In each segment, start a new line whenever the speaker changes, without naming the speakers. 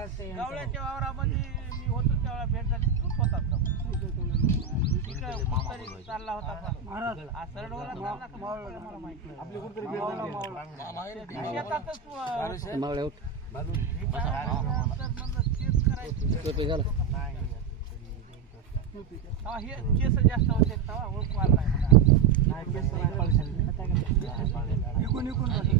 गवळ्याच्या वावरामध्ये मी होतो त्यावेळेला भेट झाली तूच होतात का? तिकडे कुठतरी चालला होता का? सरडवला चालला का? मला माहीत नाही. शेतातच अं,
मावळ्या होत
तर म्हणलं तेच करायचं. तेव्हा हे केस जास्त होते तेव्हा ओळख मार नाही मला.
सरच अलीकडे
नारायण मामा प्रद्योगान विद्याय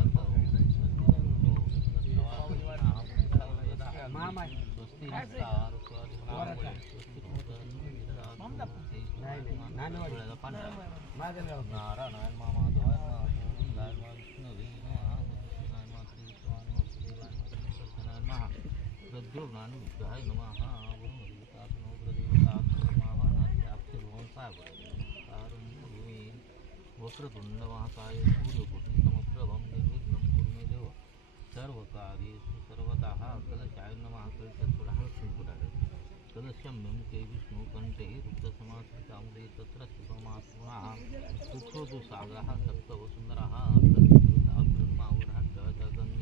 वरुणदेवतात्मो प्रदेवतात्ममावानाद्याप्तिर्वंसाय वक्रतुंड महाकाय सूर्यकोटि समप्रभं निर्विघ्नं कुरु मे देव सर्वकार्येषु सर्वतः कलशाय नमः संकुटाय कलशम्यं के विष्णुकण्ठे रुद्रसमाश्रितामुदे तत्र शिवमात्मनः सुखोतु सागरः सप्तवसुन्दरः कलशदेवता ब्रह्मावरः गङ्गे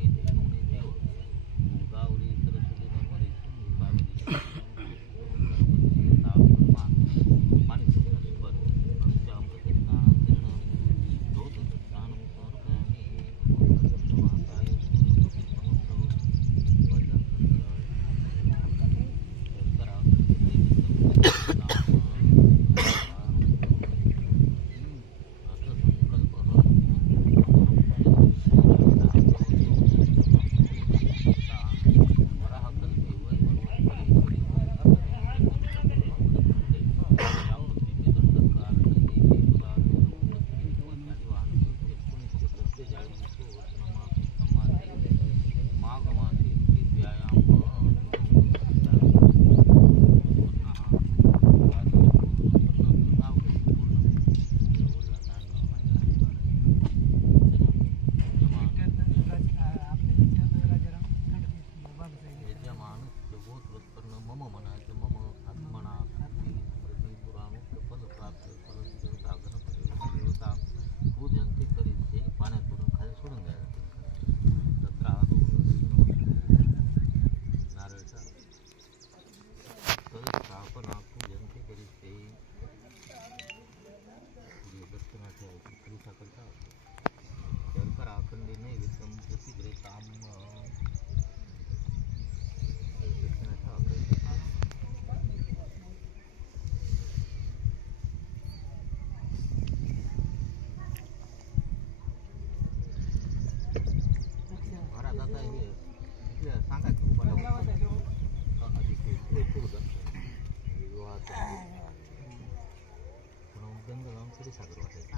गंध लावून किती साखर वाटायची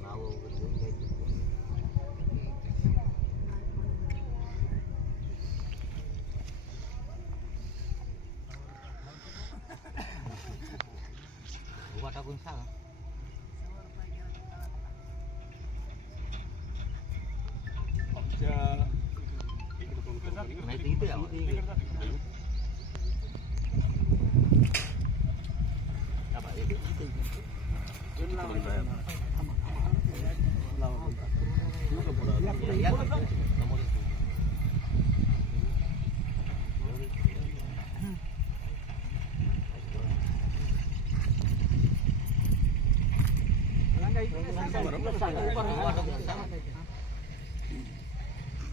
नावं वगैरे लिहून घ्यायची उभा टाकून सांगा नाही तर इथे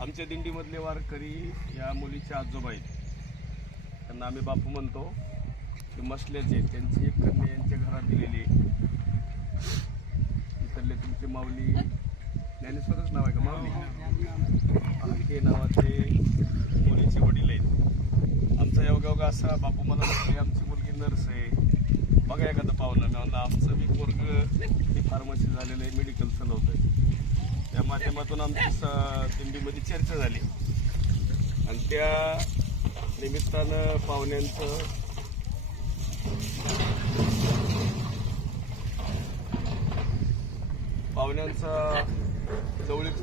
आमच्या दिंडीमधले वारकरी या मुलीचे आजोबा आहेत. त्यांना आम्ही बापू म्हणतो ते मसल्याचे त्यांची एक कन्या यांच्या घरात दिलेली आहे. इथले तुमची माऊली ज्ञानेश्वरच नाव आहे का माऊली. हे नावाचे मुलीचे वडील आहेत. आमचा योगा असा बापू मला म्हटले आमची मुलगी नर्स आहे. बघा एखादं पाहुणं मी म्हणलं आमचं मी पोरग मी फार्मसी झालेलं आहे मेडिकल चालवतंय त्या माध्यमातून आमची स- दिंडीमध्ये चर्चा झाली. आणि त्या निमित्तानं पाहुण्यांचं पाहुण्यांचा जवळीक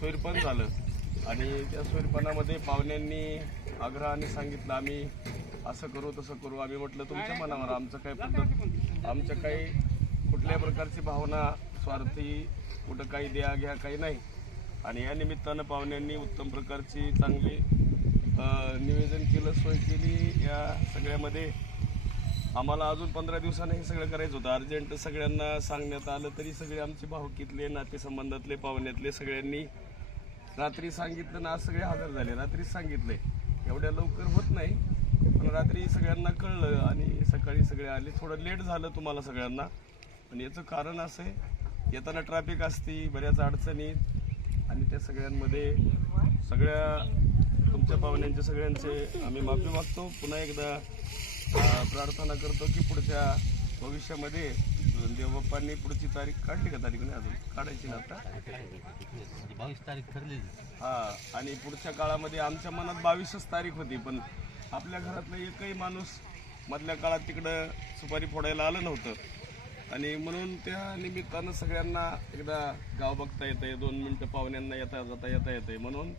सोयरपण झालं. आणि त्या सोयरपणामध्ये पाहुण्यांनी आग्रहाने सांगितलं आम्ही असं करू तसं करू. आम्ही म्हटलं तुमच्या मनावर आमचं काही पद्धत आमच्या काही कुठल्या प्रकारची भावना स्वार्थी कुठं काही द्या घ्या काही नाही. आणि या निमित्तानं पाहुण्यांनी उत्तम प्रकारची चांगली निवेदन नियोजन केलं सोय केली या सगळ्यामध्ये. आम्हाला अजून पंधरा दिवसानं हे सगळं करायचं होतं. अर्जंट सगळ्यांना सांगण्यात आलं तरी सगळे आमचे भाऊकीतले नातेसंबंधातले पाहुण्यातले सगळ्यांनी रात्री सांगितलं ना आज सगळे हजर झाले. रात्रीच सांगितले. एवढ्या लवकर होत नाही पण रात्री सगळ्यांना कळलं आणि सकाळी सगळे आले. थोडं लेट झालं तुम्हाला सगळ्यांना पण याचं कारण असं आहे येताना ट्रॅफिक असती बऱ्याच अडचणी आणि त्या सगळ्यांमध्ये सगळ्या तुमच्या पाहुण्यांचे सगळ्यांचे आम्ही माफी मागतो. पुन्हा एकदा प्रार्थना करतो की पुढच्या भविष्यामध्ये देवबाप्पांनी पुढची तारीख काढली का तारीख नाही अजून? काढायची ना आता?
बावीस तारीख ठरली
हा आणि पुढच्या काळामध्ये आमच्या मनात बावीसच तारीख होती पण आपल्या घरातलं एकही माणूस मधल्या काळात तिकडं सुपारी फोडायला आलं नव्हतं. आणि म्हणून त्या निमित्तानं सगळ्यांना एकदा गाव बघता येतंय दोन मिनटं पाहुण्यांना येता जाता येता येतंय. म्हणून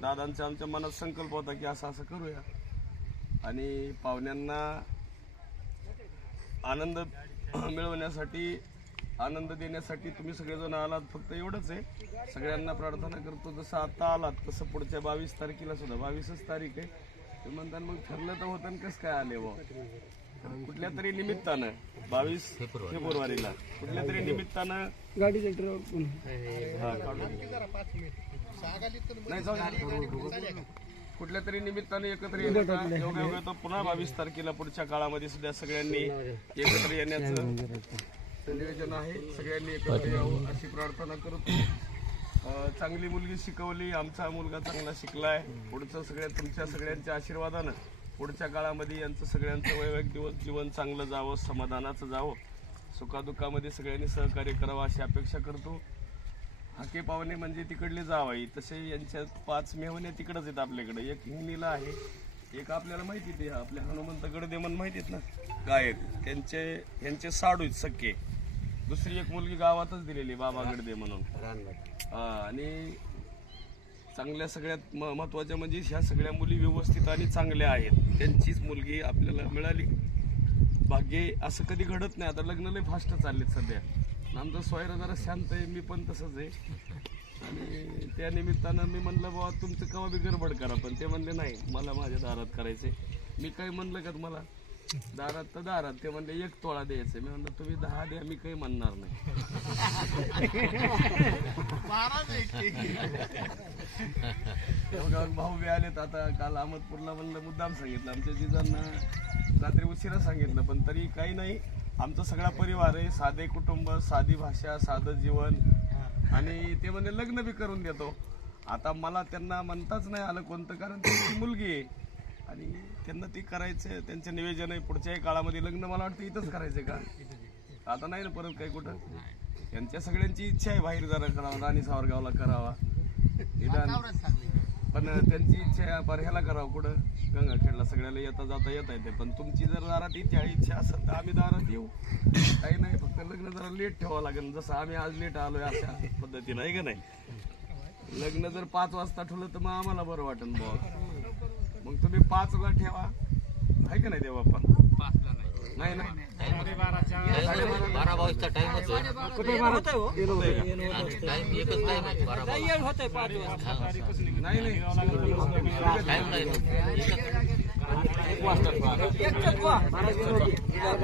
दादांचा आमच्या मनात संकल्प होता की असं असं करूया. आणि पाहुण्यांना आनंद मिळवण्यासाठी आनंद देण्यासाठी तुम्ही सगळेजण आलात. फक्त एवढंच आहे. सगळ्यांना प्रार्थना करतो. जसं आता आलात तसं पुढच्या बावीस तारखेला सुद्धा. बावीसच तारीख आहे. ते म्हणतात मग ठरलं तर होतं कसं काय आले बा कुठल्या तरी निमित्तानं बावीस फेब्रुवारीला कुठल्या तरी निमित्तानं हा, घे. नाही जाऊ. कुठल्या तरी निमित्ताने एकत्र येण्याचा योगा पुन्हा बावीस तारखेला पुढच्या काळामध्ये सुद्धा सगळ्यांनी एकत्र येण्याचं नियोजन आहे. सगळ्यांनी एकत्र यावं अशी प्रार्थना करतो चांगली मुलगी शिकवली. आमचा मुलगा चांगला शिकलाय. पुढचं सगळ्या तुमच्या सगळ्यांच्या आशीर्वादानं पुढच्या काळामध्ये यांचं सगळ्यांचं वैवाहिक दिवस जीवन चांगलं जावं समाधानाचं जावं. सुखादुःखामध्ये सगळ्यांनी सहकार्य करावं अशी अपेक्षा करतो. हाके पाहुणे म्हणजे तिकडले जावाई. तसे यांच्यात पाच मेहणे तिकडंच आहेत आपल्याकडे. एक हिंगणीला आहे एक आपल्याला माहिती आहे ते. आपल्या हनुमंत गडदेमन माहिती आहेत ना? गायक त्यांचे यांचे साडू आहेत सख्खे. दुसरी एक मुलगी गावातच दिलेली बाबा गडदे म्हणून हा, आणि चांगल्या सगळ्यात म- महत्त्वाच्या म्हणजे ह्या सगळ्या मुली व्यवस्थित आणि चांगल्या आहेत. त्यांचीच मुलगी आपल्याला मिळाली. भाग्य असं कधी घडत नाही. आता लग्न लय फास्ट चाललेत सध्या. आमचा सोयरा जरा शांत आहे मी पण तसंच आहे. आणि त्या निमित्तानं मी म्हणलं बाबा तुमचं कवा बी गडबड करा. पण ते म्हणले नाही मला माझ्या दारात करायचे मी काही म्हणलं का तुम्हाला? दारात तर दारात ते म्हणले एक तोळा द्यायचं मी म्हणलं तुम्ही दहा द्या मी काही म्हणणार नाही. भाऊ बी आलेत आता काल अहमदपूरला म्हणलं मुद्दाम सांगितलं. आमच्या जिजांना रात्री उशिरा सांगितलं पण तरी काही नाही. आमचा सगळा परिवार आहे साधे कुटुंब साधी भाषा साधं जीवन. आणि ते म्हणजे लग्न बी करून देतो. आता मला त्यांना म्हणताच नाही आलं कोणतं कारण त्यांची मुलगी आहे. आणि त्यांना ती करायचं त्यांचं निवेदन आहे पुढच्याही काळामध्ये लग्न मला वाटतं इथंच करायचं का? आता नाही ना परत काही कुठं? त्यांच्या सगळ्यांची इच्छा आहे बाहेर जरा करावा राणी सावरगावला करावा. निदान. पण त्यांची इच्छा ह्याला करावं कुठं? गंगाखेडला सगळ्याला येता जाता येता येते. पण तुमची जर दारात इच्छा इच्छा असेल तर आम्ही दारात येऊ. काही नाही फक्त लग्न जरा लेट ठेवावं लागेल. जसं आम्ही आज लेट आलोय अशा पद्धतीनं आहे का नाही? लग्न जर पाच वाजता ठेवलं तर मग आम्हाला बरं वाटेल बुवा. मग तुम्ही पाचला ठेवा. आहे का नाही देवा पण? नाही नाही.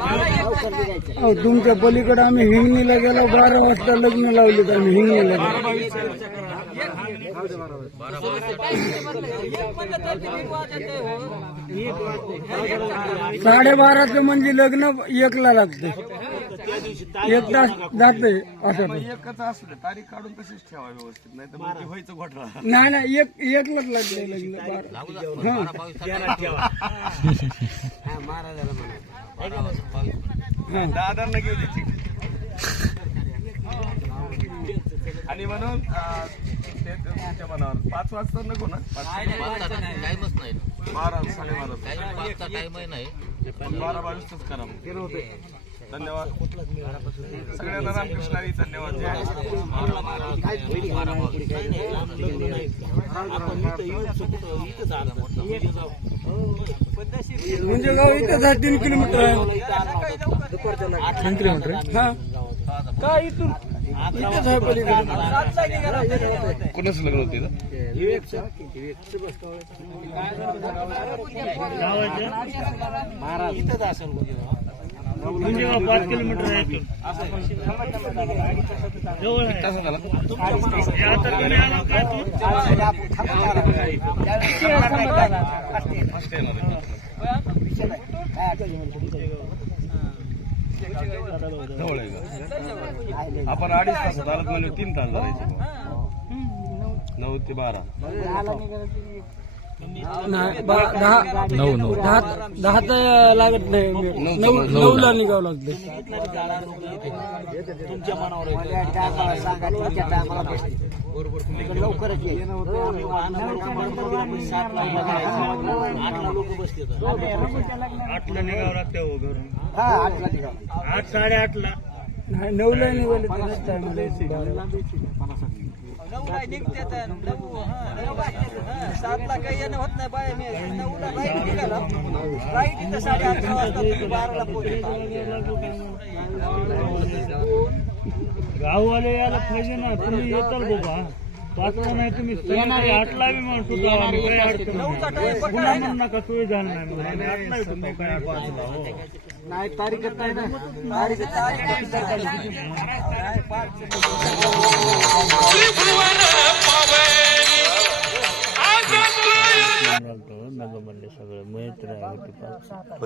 अहो, तुमच्या पलीकडे आम्ही हिंगणीला गेलो बारा वाजता लग्न लावले तर आम्ही हिंगणीला. साडेबाराचं म्हणजे लग्न एकला लागते एक तास जाते असं.
मग एकच असू दे तारीख काढून तशीच ठेवा व्यवस्थित नाही तर मग ते व्हायचं घोटरा
नाही नाही एक एकलाच लागते लग्न. बारा
टाइम
दादांना घेऊ आणि म्हणून अं, ते तुमच्या मनावर. पाच वाजता नको ना? पाच
टाईमच नाही.
बारा साडेबारा
टाईम पाचचा टाईमही नाही.
बारा बावीसच करा मग. धन्यवाद. सगळ्यांना रामकृष्ण हरी धन्यवाद.
म्हणजे गाव तीन किलोमीटर आहे. तीन किलोमीटर हा. का इथून? इथंच आहे पलीकडे.
कोणाचं लग्न होते
म्हणजे पाच किलोमीटर आहे जवळ आहे. आता तुम्ही काय
जवळ आहे आपण अडीच तास आलो म्हणजे तीन तास जायचे नऊ ते बारा.
नाही, बा- दहा नऊ नऊ. दहा दहा तर लागत नाही. नऊ नऊला निघावं लागतं. आठला निघावं लागतं. हो घरून आठ साडेआठला. नाही नऊला निघाले तर
नऊला नऊ हा, सातला काही येणं होत नाही बाय मी नऊला राईट निघाला. राईट इथं साडे अकरा वाजता तुम्ही बाराला
गाववाले यायला पाहिजे ना तुम्ही येताल बाबा पाचला नाही तुम्ही आठला बी आम्ही काही अडचण नाही. पुन्हा म्हणू नका सोय झाली नाही म्हणून. आम्ही आठला येतो मग काय अडचण नाही. हो.
नाही तारीखच नाही ना तारीख
नगं म्हणले सगळं मैत्र आहे ते पाच.